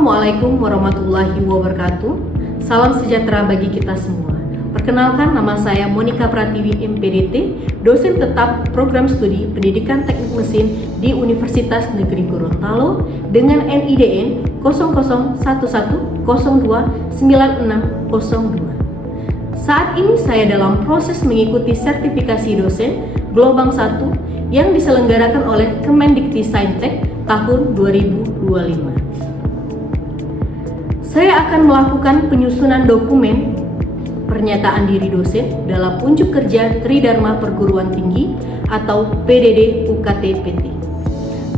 Assalamualaikum warahmatullahi wabarakatuh. Salam sejahtera bagi kita semua. Perkenalkan, nama saya Monica Pratiwi MPDT, dosen tetap program studi Pendidikan Teknik Mesin di Universitas Negeri Gorontalo dengan NIDN 0011029602. Saat ini saya dalam proses mengikuti sertifikasi dosen Gelombang 1 yang diselenggarakan oleh Kemendikti-Saintek tahun 2025. Saya akan melakukan penyusunan dokumen pernyataan diri dosen dalam unjuk kerja Tridharma Perguruan Tinggi atau PDD UKT PT.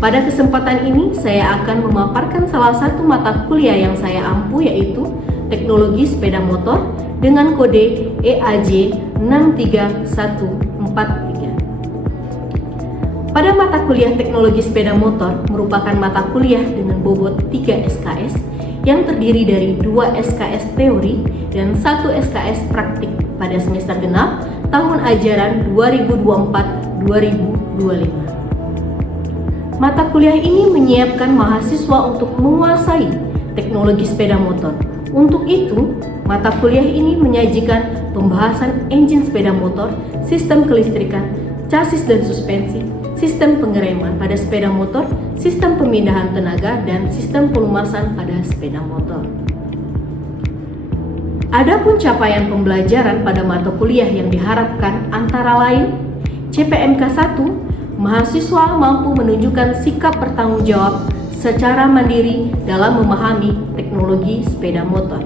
Pada kesempatan ini saya akan memaparkan salah satu mata kuliah yang saya ampu, yaitu Teknologi Sepeda Motor dengan kode EAJ 63143. Pada mata kuliah Teknologi Sepeda Motor merupakan mata kuliah dengan bobot 3 SKS yang terdiri dari 2 SKS teori dan 1 SKS praktik pada semester genap tahun ajaran 2024-2025. Mata kuliah ini menyiapkan mahasiswa untuk menguasai teknologi sepeda motor. Untuk itu, mata kuliah ini menyajikan pembahasan engine sepeda motor, sistem kelistrikan, chassis dan suspensi, sistem pengereman pada sepeda motor, sistem pemindahan tenaga, dan sistem pelumasan pada sepeda motor. Adapun capaian pembelajaran pada mata kuliah yang diharapkan antara lain CPMK 1, mahasiswa mampu menunjukkan sikap bertanggung jawab secara mandiri dalam memahami teknologi sepeda motor.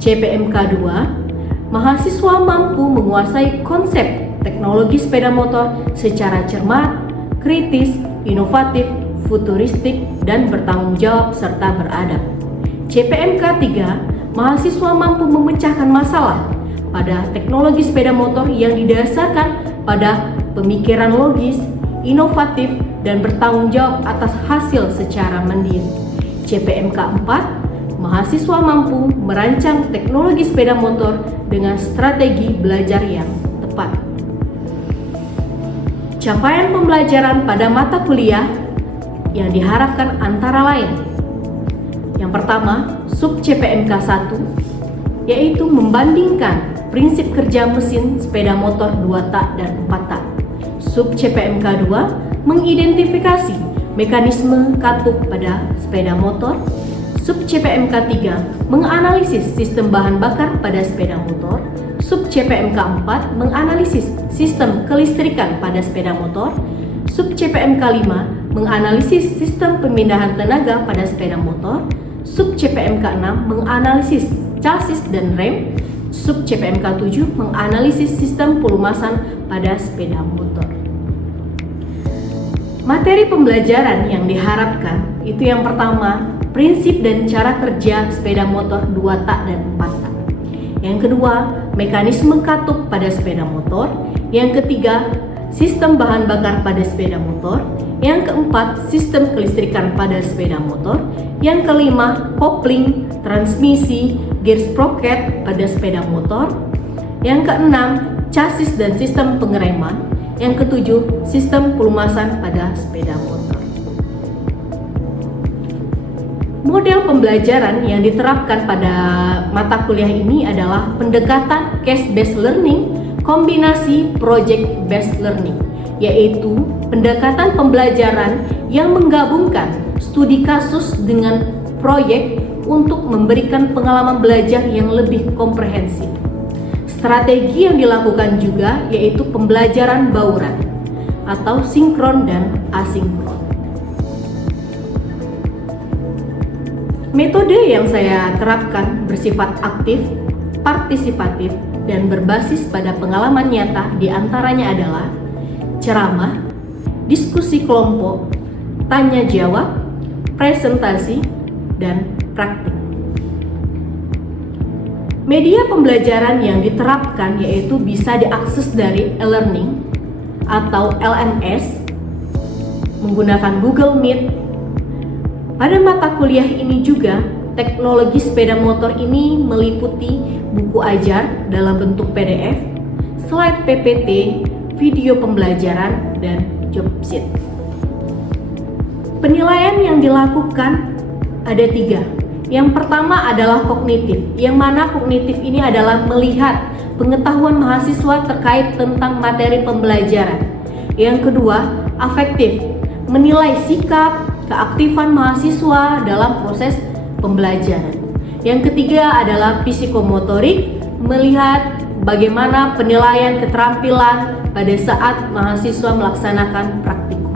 CPMK 2, mahasiswa mampu menguasai konsep teknologi sepeda motor secara cermat, kritis, inovatif, futuristik, dan bertanggung jawab serta beradab. CPMK 3, mahasiswa mampu memecahkan masalah pada teknologi sepeda motor yang didasarkan pada pemikiran logis, inovatif, dan bertanggung jawab atas hasil secara mandiri. CPMK 4, mahasiswa mampu merancang teknologi sepeda motor dengan strategi belajar yang tepat. Capaian pembelajaran pada mata kuliah yang diharapkan antara lain: yang pertama, sub CPMK 1, yaitu membandingkan prinsip kerja mesin sepeda motor 2 tak dan 4 tak. Sub CPMK 2, mengidentifikasi mekanisme katup pada sepeda motor. Sub CPMK 3, menganalisis sistem bahan bakar pada sepeda motor. Sub CPMK 4, menganalisis sistem kelistrikan pada sepeda motor. Sub CPMK 5, menganalisis sistem pemindahan tenaga pada sepeda motor. Sub CPMK 6, menganalisis chassis dan rem. Sub CPMK 7, menganalisis sistem pelumasan pada sepeda motor. Materi pembelajaran yang diharapkan itu yang pertama, prinsip dan cara kerja sepeda motor 2 tak dan 4 tak. Yang kedua, mekanisme katup pada sepeda motor. Yang ketiga, sistem bahan bakar pada sepeda motor. Yang keempat, sistem kelistrikan pada sepeda motor. Yang kelima, kopling, transmisi, gear sprocket pada sepeda motor. Yang keenam, chassis dan sistem pengereman. Yang ketujuh, sistem pelumasan pada sepeda motor. Model pembelajaran yang diterapkan pada mata kuliah ini adalah pendekatan case-based learning kombinasi project-based learning, yaitu pendekatan pembelajaran yang menggabungkan studi kasus dengan proyek untuk memberikan pengalaman belajar yang lebih komprehensif. Strategi yang dilakukan juga yaitu pembelajaran bauran atau sinkron dan asinkron. Metode yang saya terapkan bersifat aktif, partisipatif, dan berbasis pada pengalaman nyata, diantaranya adalah ceramah, diskusi kelompok, tanya jawab, presentasi, dan praktik. Media pembelajaran yang diterapkan yaitu bisa diakses dari e-learning atau LMS menggunakan Google Meet. Pada mata kuliah ini juga, teknologi sepeda motor ini meliputi buku ajar dalam bentuk PDF, slide PPT, video pembelajaran, dan job sheet. Penilaian yang dilakukan ada 3. Yang pertama adalah kognitif, yang mana kognitif ini adalah melihat pengetahuan mahasiswa terkait tentang materi pembelajaran. Yang kedua, afektif, menilai sikap, keaktifan mahasiswa dalam proses pembelajaran. Yang ketiga adalah psikomotorik, melihat bagaimana penilaian keterampilan pada saat mahasiswa melaksanakan praktikum.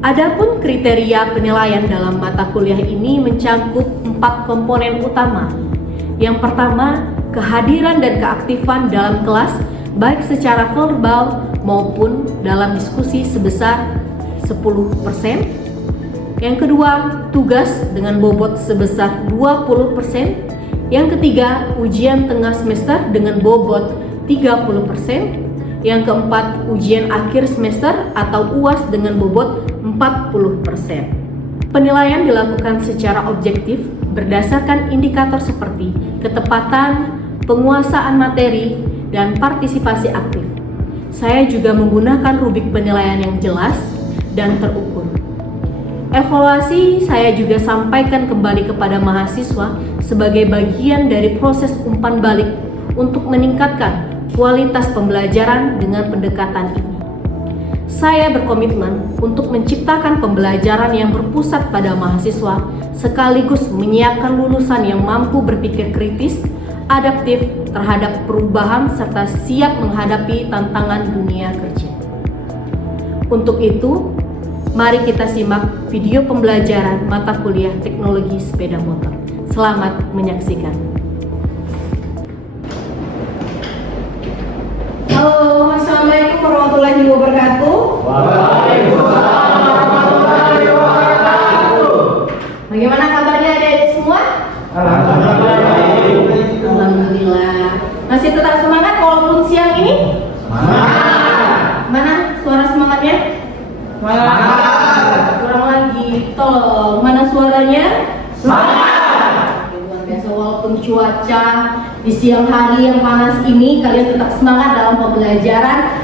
Adapun kriteria penilaian dalam mata kuliah ini mencangkup 4 komponen utama. Yang pertama, kehadiran dan keaktifan dalam kelas baik secara verbal maupun dalam diskusi sebesar 10%. Yang kedua, tugas dengan bobot sebesar 20%. Yang ketiga, ujian tengah semester dengan bobot 30%. Yang keempat, ujian akhir semester atau UAS dengan bobot 40%. Penilaian dilakukan secara objektif berdasarkan indikator seperti ketepatan, penguasaan materi, dan partisipasi aktif. Saya juga menggunakan rubrik penilaian yang jelas dan terukur. Evaluasi saya juga sampaikan kembali kepada mahasiswa sebagai bagian dari proses umpan balik untuk meningkatkan kualitas pembelajaran dengan pendekatan ini. Saya berkomitmen untuk menciptakan pembelajaran yang berpusat pada mahasiswa sekaligus menyiapkan lulusan yang mampu berpikir kritis, adaptif terhadap perubahan serta siap menghadapi tantangan dunia kerja. Untuk itu, mari kita simak video pembelajaran mata kuliah teknologi sepeda motor. Selamat menyaksikan. Halo, assalamualaikum warahmatullahi wabarakatuh. Waalaikumsalam warahmatullahi wabarakatuh. Bagaimana kabarnya adik-adik semua? Alhamdulillah. Masih tetap semangat walaupun siang ini? Semangat. Mana suara semangatnya? Semangat. Kurang lagi, tolong. Mana suaranya? Semangat. Luar biasa, walaupun cuaca di siang hari yang panas ini, kalian tetap semangat dalam pembelajaran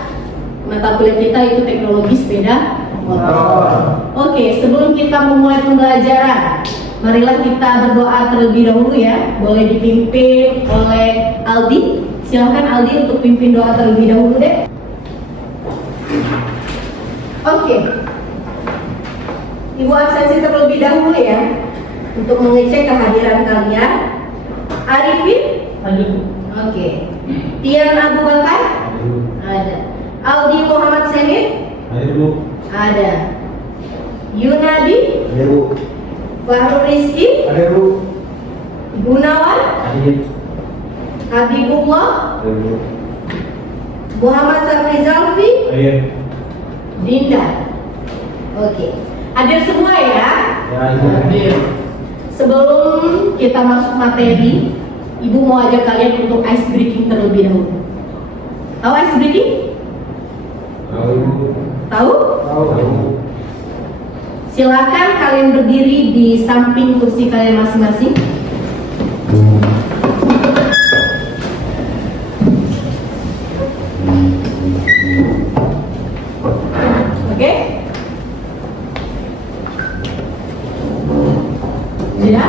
mata kuliah kita, yaitu teknologi sepeda motor. Oke, sebelum kita memulai pembelajaran, marilah kita berdoa terlebih dahulu ya. Boleh dipimpin oleh Aldi. Silahkan Aldi untuk pimpin doa terlebih dahulu deh. Oke. Ibu absensi terlebih dahulu ya, untuk mengecek kehadiran kalian. Arifin? Oke. Tian Abu Bakar? Ada. Aldi Muhammad Senit? Ada. Yunadi? Bahrul Rizki? Gunawan? Habibullah? Muhammad Safri Zalfi? Dinda. Oke. Hadir semua ya? Sebelum kita masuk materi, Ibu mau ajak kalian untuk ice breaking terlebih dahulu. Tahu ice breaking? Tahu? Silakan kalian berdiri di samping kursi kalian masing-masing. Oke? Sudah?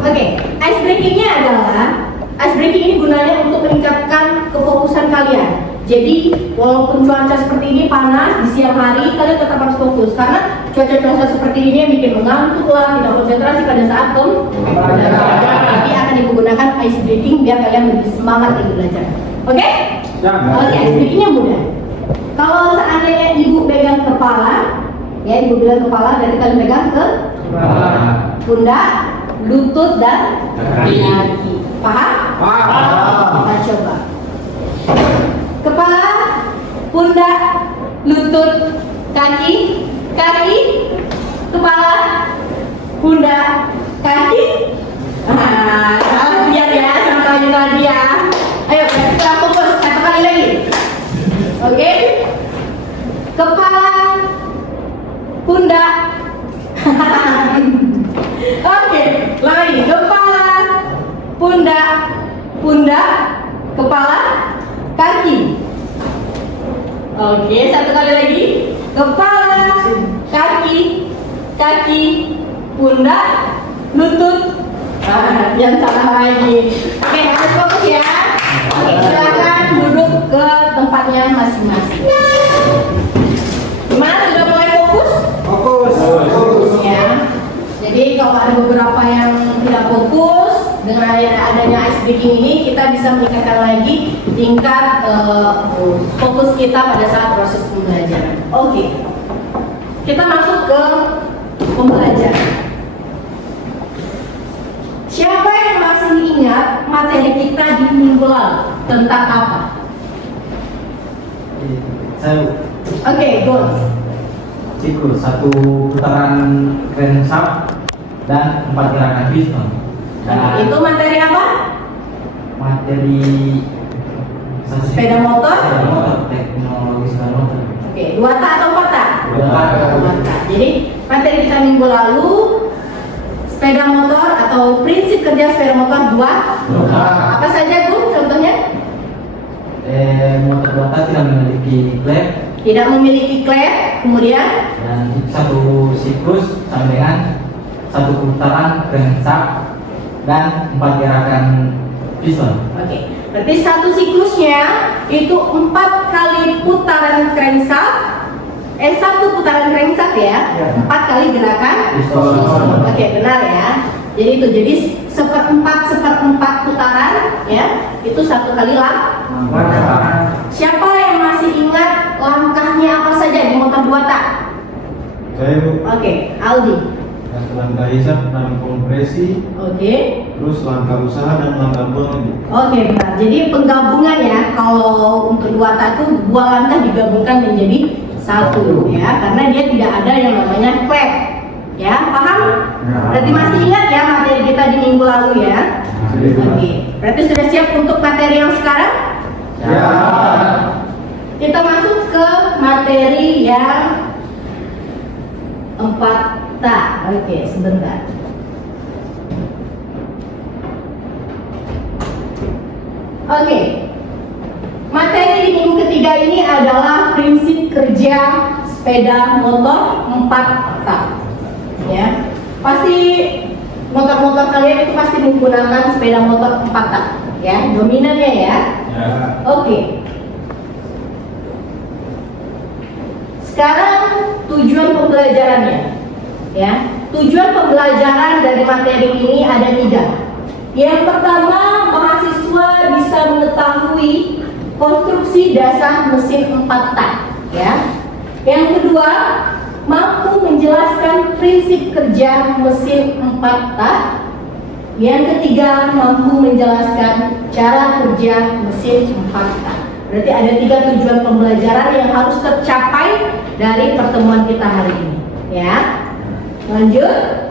Oke, ice breakingnya adalah, ice breaking ini gunanya untuk meningkatkan kefokusan kalian. Jadi walaupun cuaca seperti ini panas di siang hari, kalian tetap harus fokus karena cuaca-cuaca seperti ini yang bikin mengantuk lah, tidak konsentrasi pada saat pembelajaran. Jadi akan digunakan ice breaking biar kalian lebih semangat lagi belajar. Oke? Oke, ice breakingnya mudah. Kalau seandainya ibu pegang kepala, ya ibu pegang kepala, berarti kalian pegang ke pundak, lutut dan kaki. Paham? Kita coba. Kepala, pundak, lutut, kaki, kaki, kepala, pundak, kaki. Salah biar ya, sama kali tadi ya. Ayo kita fokus satu kali lagi. Oke? Kepala, pundak. Oke, lagi. Kepala, pundak, pundak, kepala, kaki. Oke, satu kali lagi. Kepala, kaki, kaki, pundak, lutut. Yang salah lagi. Oke, harus fokus ya. Oke, silakan duduk ke tempatnya masing-masing. Gimana, sudah mulai fokus? Fokus. Ya. Jadi kalau ada beberapa yang tidak fokus, dengan adanya ice breaking ini kita bisa meningkatkan lagi tingkat fokus kita pada saat proses pembelajaran. Oke. Kita masuk ke pembelajaran. Siapa yang masih ingat materi kita di minggu lalu tentang apa? Saya Oke, go. siklus 1 putaran crankshaft dan 4 gerakan piston. Dan Itu materi apa? materi Sepeda motor? Sepeda motor, teknologi sepeda motor. Oke, 2 tak atau 4 tak? Dua tak. 2 tak. Jadi materi kita minggu lalu sepeda motor atau prinsip kerja sepeda motor 2. Apa saja, Gun? Contohnya? Motor dua tak tidak memiliki klep Tidak memiliki klep, kemudian dan satu siklus sama dengan 1 putaran crankshaft dan 4 gerakan piston. oke. Berarti satu siklusnya itu 4 kali putaran crankshaft. 1 putaran crankshaft ya, 4 kali gerakan Piston. Oke, benar ya. Jadi itu seperempat putaran ya, itu 1 kali langkah. Siapa yang masih ingat langkahnya apa saja di motor 2 tak? Saya Bu, Oke, Aldi. langkah hisap dan kompresi, Oke. terus langkah usaha dan langkah buang. Oke, benar. Jadi penggabungan ya, kalau untuk 2 tak itu 2 langkah digabungkan menjadi 1 ya, karena dia tidak ada yang namanya klep. Ya, paham? Berarti masih ingat ya materi kita di minggu lalu ya? Oke. Berarti sudah siap untuk materi yang sekarang? Ya. Kita masuk ke materi yang 4 tak. Oke, sebentar. Oke. Materi di minggu ketiga ini adalah prinsip kerja sepeda motor 4 tak. Ya. Pasti motor-motor kalian itu pasti menggunakan sepeda motor 4 tak, ya, dominannya ya. Oke. Sekarang tujuan pembelajarannya, ya. Tujuan pembelajaran dari materi ini ada 3. Yang pertama, mahasiswa bisa mengetahui konstruksi dasar mesin 4 tak, ya. Yang kedua, mampu menjelaskan prinsip kerja mesin 4 tak. Yang ketiga, mampu menjelaskan cara kerja mesin 4 tak. Berarti ada 3 tujuan pembelajaran yang harus tercapai dari pertemuan kita hari ini, ya. Lanjut.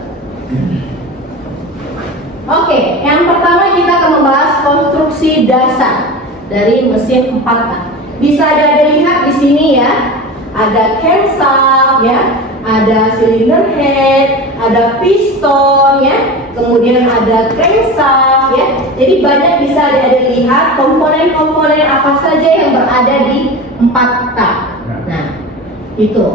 Oke, yang pertama kita akan membahas konstruksi dasar dari mesin 4 tak. Bisa ada lihat di sini ya. Ada camshaft ya, ada cylinder head, ada piston ya, kemudian ada crankshaft ya. Jadi banyak bisa ada lihat komponen-komponen apa saja yang berada di 4 tak. Nah, itu.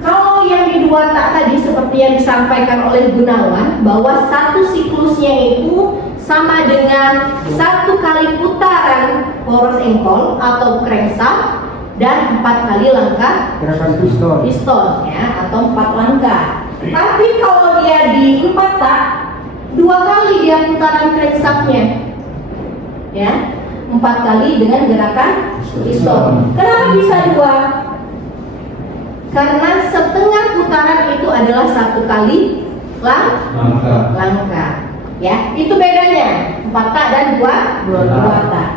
Kalau yang di 2 tak tadi seperti yang disampaikan oleh Gunawan, bahwa satu siklusnya itu sama dengan 1 kali putaran poros engkol atau crankshaft dan 4 kali langkah Gerakan piston ya, atau 4 langkah. Tapi kalau dia di 4 tak, 2 kali dia putaran crankshaftnya ya, 4 kali dengan gerakan piston. Kenapa bisa 2? Karena setengah putaran itu adalah 1 kali langkah ya. Itu bedanya 4 tak dan 2 tak.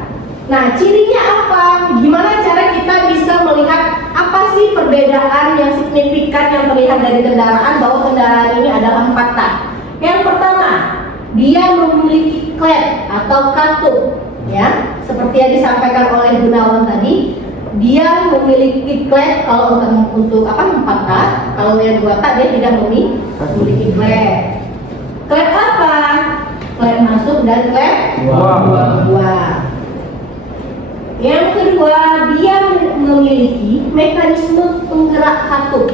Nah, cirinya apa? Gimana cara kita bisa melihat apa sih perbedaan yang signifikan yang terlihat dari kendaraan bahwa kendaraan ini adalah 4 tak? Yang pertama, dia memiliki klep atau katup, ya, seperti yang disampaikan oleh Gunawan tadi. Dia memiliki klep kalau untuk 4 tak, kalau yang 2 tak dia tidak memiliki klep. Klep apa? Klep masuk dan klep buang. Yang kedua, dia memiliki mekanisme penggerak katup,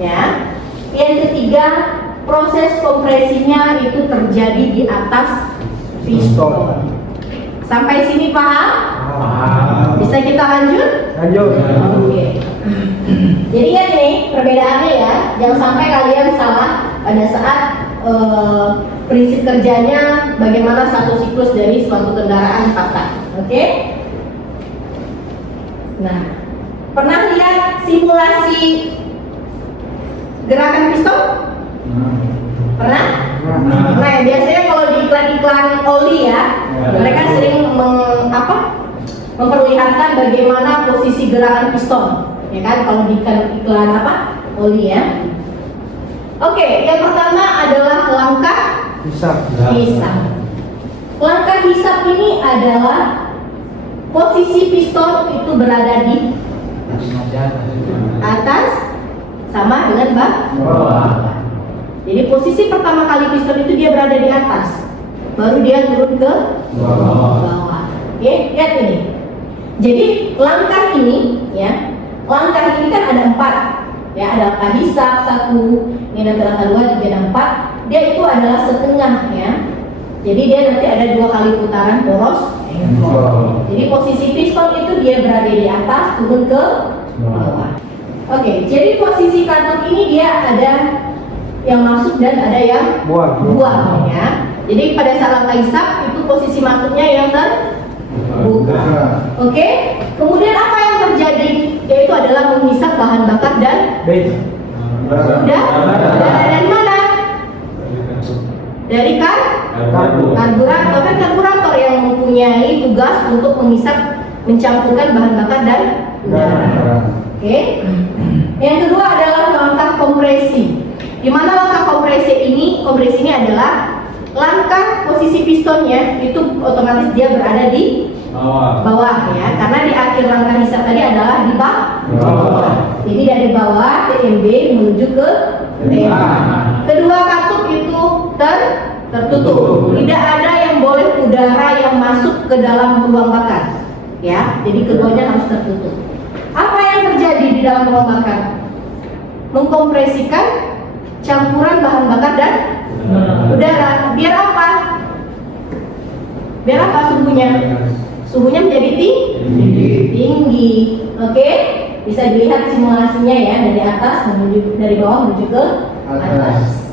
ya. Yang ketiga, proses kompresinya itu terjadi di atas piston. Sampai sini paham? Bisa kita lanjut? Lanjut. Oke. Jadi ingat nih perbedaannya ya, jangan sampai kalian salah pada saat prinsip kerjanya bagaimana satu siklus dari suatu kendaraan empat tak. Oke? Nah, pernah lihat simulasi gerakan piston? Pernah? Nah, biasanya kalau di iklan-iklan oli ya, mereka sering memperlihatkan bagaimana posisi gerakan piston, ya kan? Kalau di iklan oli ya. Oke, yang pertama adalah langkah Hisap. hisap. Langkah hisap ini adalah posisi piston itu berada di atas sama dengan bawah. Jadi posisi pertama kali piston itu dia berada di atas, baru dia turun ke bawah. Oke, lihat ini. Jadi langkah ini ya, langkah ini kan ada 4 ya, ada langkah hisap 1, ini ada langkah 2, 3, dan 4. Dia itu adalah setengah ya. Jadi dia nanti ada 2 kali putaran poros. Jadi posisi piston itu dia berada di atas, turun ke bawah. Oke, jadi posisi katup ini dia ada yang masuk dan ada yang buang ya. Jadi pada saat langkah hisap itu posisi masuknya yang terbuka. Oke. Kemudian apa yang terjadi? Yaitu adalah menghisap bahan bakar dan udah dari mana? Dari karburator. Kan karburator yang mempunyai tugas untuk menghisap, mencampurkan bahan bakar dan udara. Oke. Yang kedua adalah langkah kompresi. Di mana langkah kompresi ini adalah langkah posisi pistonnya itu otomatis dia berada di bawah ya, karena di akhir langkah hisap tadi adalah di bawah. Jadi dari bawah TMB menuju ke TMB. Kedua katup itu tertutup. Tidak ada yang boleh udara yang masuk ke dalam ruang bakar. Ya, jadi keduanya harus tertutup. Apa yang terjadi di dalam ruang bakar? Mengkompresikan campuran bahan bakar dan udara. Biar apa? Biar apa suhunya? Suhunya menjadi tinggi. Oke? Bisa dilihat simulasinya ya, dari atas menuju, dari bawah menuju ke atas.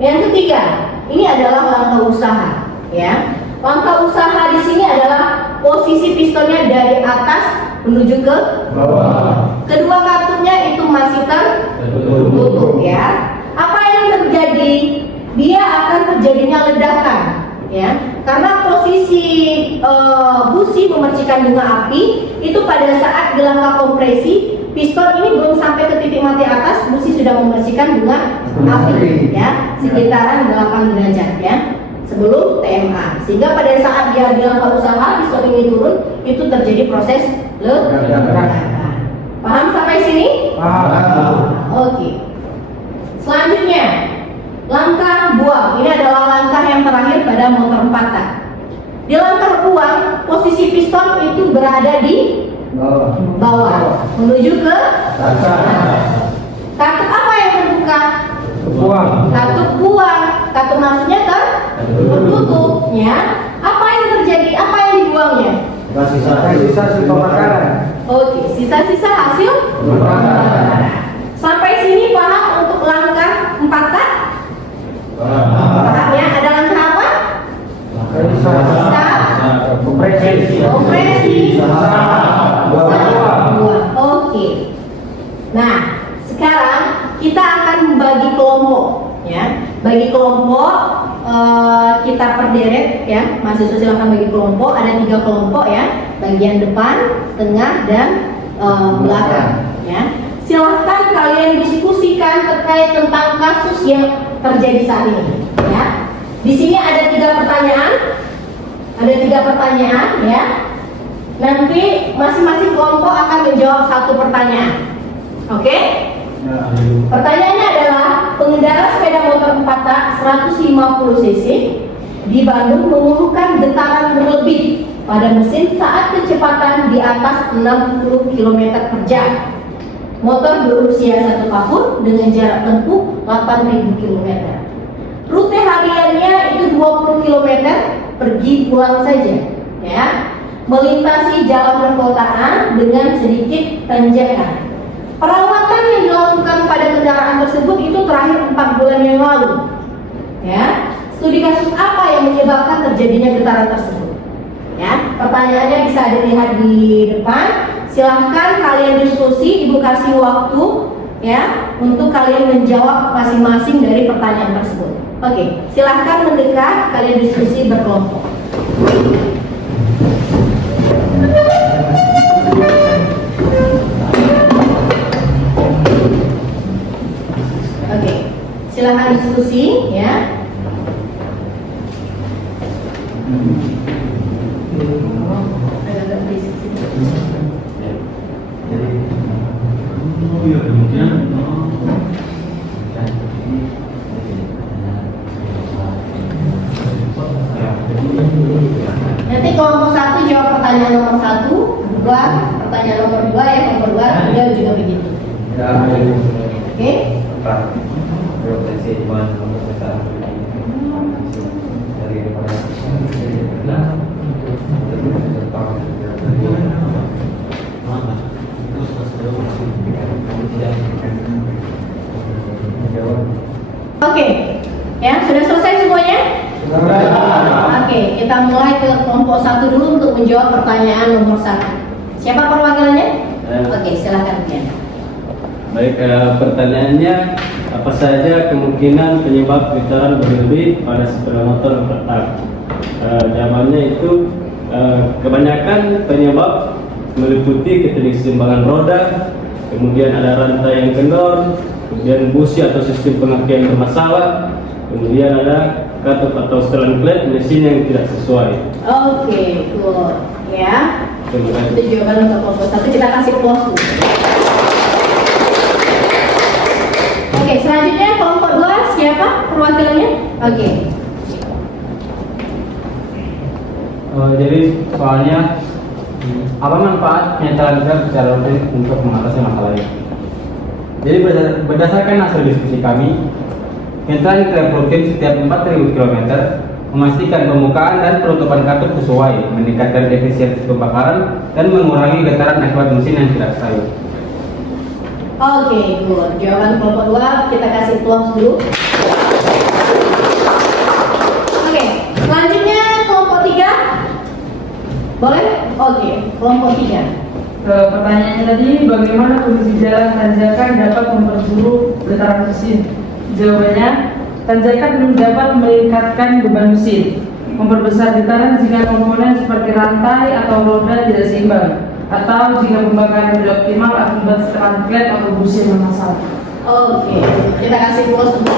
Yang ketiga, ini adalah langkah usaha ya. Langkah usaha di sini adalah posisi pistonnya dari atas menuju ke bawah. Kedua katupnya itu masih tertutup ya. Apa yang terjadi? Dia akan terjadinya ledakan ya. Karena posisi busi memercikan bunga api itu pada saat di langkah kompresi, piston ini belum sampai ke titik mati atas, busi sudah memercikan bunga api ya, sekitaran 8 derajat ya, sebelum TMA. Sehingga pada saat dia di langkah usaha, piston ini turun, itu terjadi proses ledakan. Paham sampai sini? Paham. Oke. Selanjutnya, langkah buang. Ini adalah langkah yang terakhir pada motor 4 tak. Di langkah buang, posisi piston itu berada di bawah menuju ke atas. Katup apa yang terbuka? Katup buang. Katup masuknya tertutup ya. Apa yang terjadi? Apa yang dibuangnya? Sisa pembakaran. Oke, sisa-sisa hasil pembakaran. Sampai sini paham untuk langkah 4 tak? Paham ya? Ada langkah apa? Kompresi. Oke. Nah, sekarang kita akan membagi kelompok ya. Bagi kelompok kita perderet ya. Mahasiswa silakan bagi kelompok. Ada 3 kelompok ya. Bagian depan, tengah, dan belakang ya. Silahkan kalian diskusikan terkait tentang kasus yang terjadi saat ini ya. Di sini ada 3 pertanyaan. Ada 3 pertanyaan ya. Nanti masing-masing kelompok akan menjawab 1 pertanyaan. Oke? Pertanyaannya adalah pengendara sepeda motor 4 tak 150 cc di Bandung mengeluhkan getaran berlebih pada mesin saat kecepatan di atas 60 km per jam. Motor berusia 1 tahun dengan jarak tempuh 8.000 km. Rute hariannya itu 20 km pergi pulang saja, ya. Melintasi jalan perkotaan dengan sedikit tanjakan. Perawatan yang dilakukan pada kendaraan tersebut itu terakhir 4 bulan yang lalu. Ya, studi kasus apa yang menyebabkan terjadinya getaran tersebut? Ya, pertanyaannya bisa dilihat di depan. Silahkan kalian diskusi, ibu kasih waktu ya untuk kalian menjawab masing-masing dari pertanyaan tersebut. Oke, silahkan mendekat, kalian diskusi berkelompok. Oke, silahkan diskusi ya. Agak berisik sih. Oh iya demikian. Nanti kelompok 1 jawab pertanyaan nomor 1, 2 pertanyaan nomor 2, yang nomor 2 juga begitu. Oke? Oke, ya sudah selesai semuanya? Oke, kita mulai ke kelompok 1 dulu untuk menjawab pertanyaan nomor 1. Siapa perwakilannya? Oke, silakan Pian. Baik, pertanyaannya apa saja kemungkinan penyebab getaran berlebih pada sepeda motor retak? Jawabannya itu kebanyakan penyebab meliputi ketidakseimbangan roda, kemudian ada rantai yang kendor, kemudian busi atau sistem pengakian bermasalah, kemudian ada katup atau setelan plate mesin yang tidak sesuai. Oke, good. Ya. Terima kasih. Itu jawaban untuk kelompok 1, kita kasih close dulu. Oke, selanjutnya kelompok 2 siapa perwakilannya? Oke. Jadi soalnya apa manfaat penyetelan gas secara rutin untuk mengatasi masalah ini? Jadi berdasarkan hasil diskusi kami, penyetelan gas rutin setiap 4.000 km memastikan pembukaan dan penutupan katup sesuai, meningkatkan efisiensi pembakaran dan mengurangi getaran akibat mesin yang tidak stabil. Oke, good. Jawaban kelompok 2 kita kasih close dulu. Oke, selanjutnya kelompok 3. Boleh? Oke, kelompok 3. Pertanyaannya tadi, bagaimana kondisi jalan tanjakan dapat memperburuk getaran mesin? Jawabannya, tanjakan belum dapat meningkatkan beban mesin, memperbesar getaran jika komponen seperti rantai atau roda tidak seimbang, atau jika pembakaran tidak optimal akibat setelan klep atau busi yang bermasalah. Oke, kita kasih close untuk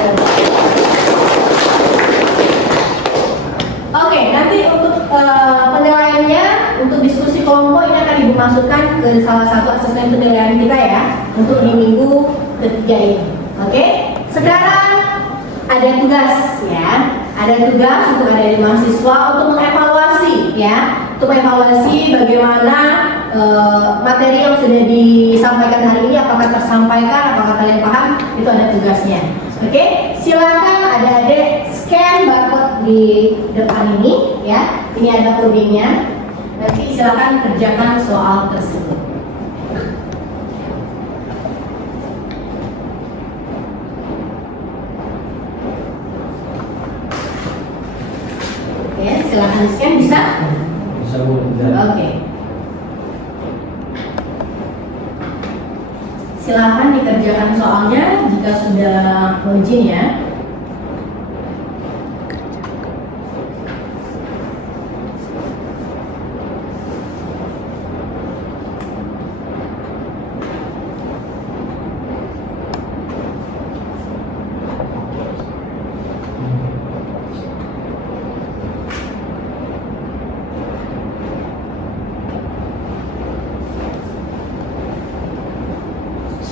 Oke, nanti untuk penilaiannya, untuk diskusi kelompok ini akan dimasukkan ke salah satu asesmen penilaian kita ya, untuk di minggu ketiga ini. Oke, sekarang ada tugas ya, ada tugas untuk adik mahasiswa untuk mengevaluasi ya, untuk mengevaluasi bagaimana materi yang sudah disampaikan hari ini, apakah tersampaikan, apakah kalian paham, itu ada tugasnya. Oke, silakan adik-adik scan barcode di depan ini ya. Ini ada codingnya. Nanti silakan kerjakan soal tersebut. Oke, silakan scan, bisa? Bisa Bu. Oke. Silakan dikerjakan soalnya jika sudah login ya.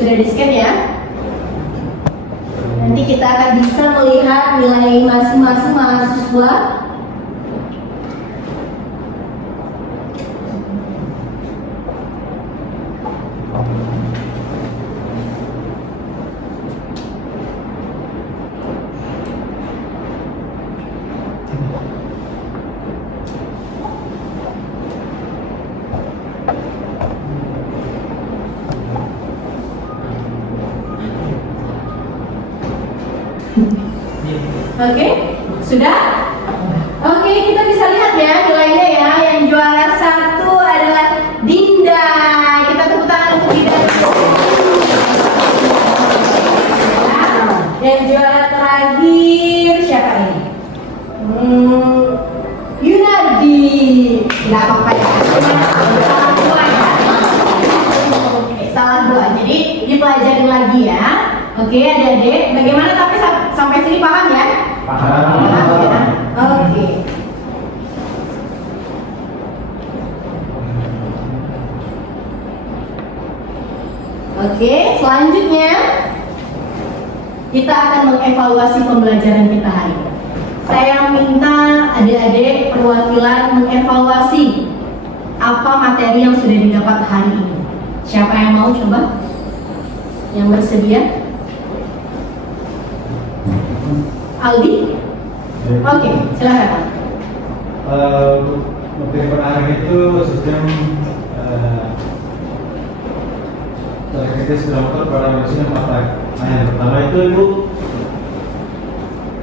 Sudah di-scan ya? Nanti kita akan bisa melihat nilai masing-masing mahasiswa. Oke, sudah? Oke, kita bisa lihat ya nilainya ya. Yang juara 1 adalah Dinda. Kita tepuk tangan untuk Dinda. Yang juara terakhir siapa ini? Yunadi. Nggak apa-apa ya. Salah dua ya. Oke, salah dua. Jadi dipelajarin lagi ya. Oke, adik-adik. Bagaimana tapi sampai sini paham ya? Paham ya. Oke. Oke, selanjutnya kita akan mengevaluasi pembelajaran kita hari ini. Saya minta adik-adik perwakilan mengevaluasi apa materi yang sudah didapat hari ini. Siapa yang mau coba? Yang bersedia? Aldi? Oke, silakan. Materi penarik itu sistem elektrisitas motor pada mesin empat. Nah, yang pertama itu ibu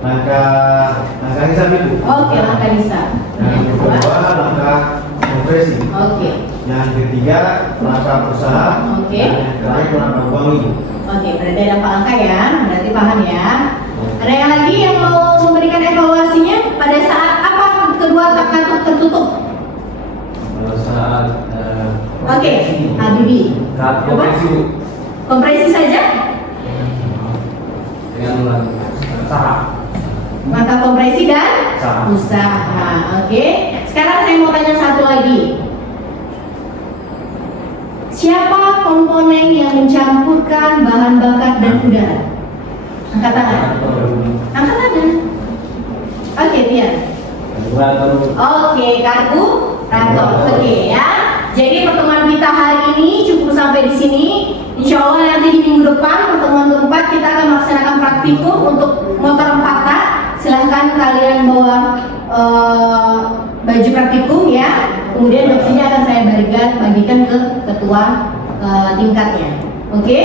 langkah hisap itu. Oke, langkah hisap. Yang kedua langkah kompresi. Oke. Yang ketiga langkah usaha. Oke. Dan yang terakhir langkah wangi. Oke, berarti ada 4 langkah ya, berarti paham ya. Ada yang lagi yang mau memberikan evaluasinya pada saat apa kedua kantor tertutup? Pada saat Oke, Habibi. kompresi Bu. Kompresi saja? Dengan usaha. Maka kompresi dan Usaha. usaha. Oke. Sekarang saya mau tanya satu lagi. Siapa komponen yang mencampurkan bahan bakar dan udara? Angkat tangan. Angkat tangan. Oke, Tian. Oke, karburator. Oke ya. Jadi pertemuan kita hari ini cukup sampai di sini. Insya Allah nanti di minggu depan pertemuan keempat kita akan melaksanakan praktikum untuk motor 4 tak. Silahkan kalian bawa baju praktikum ya. Kemudian doksinya akan saya bagikan ke ketua tingkatnya. Oke?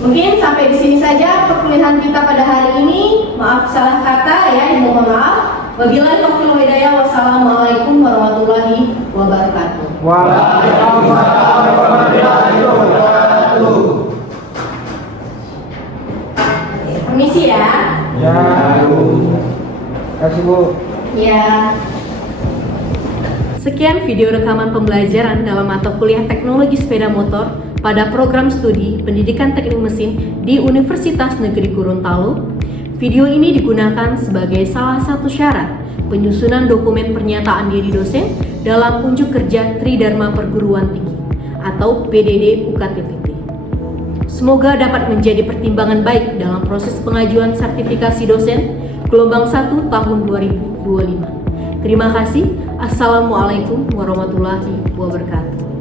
Mungkin sampai di sini saja perkuliahan kita pada hari ini. Maaf salah kata ya, mohon maaf. Wabillahi taufiq wal hidayah. Wassalamualaikum warahmatullahi wabarakatuh. Waalaikumsalam warahmatullahi wabarakatuh. Permisi ya. Ya, Bu. Kasih Bu. Ya. Sekian video rekaman pembelajaran dalam mata kuliah Teknologi Sepeda Motor pada program studi Pendidikan Teknik Mesin di Universitas Negeri Gorontalo. Video ini digunakan sebagai salah satu syarat penyusunan dokumen pernyataan diri dosen dalam unjuk kerja Tridharma Perguruan Tinggi atau PDD UKTPT. Semoga dapat menjadi pertimbangan baik dalam proses pengajuan sertifikasi dosen gelombang 1 tahun 2025. Terima kasih. Assalamualaikum warahmatullahi wabarakatuh.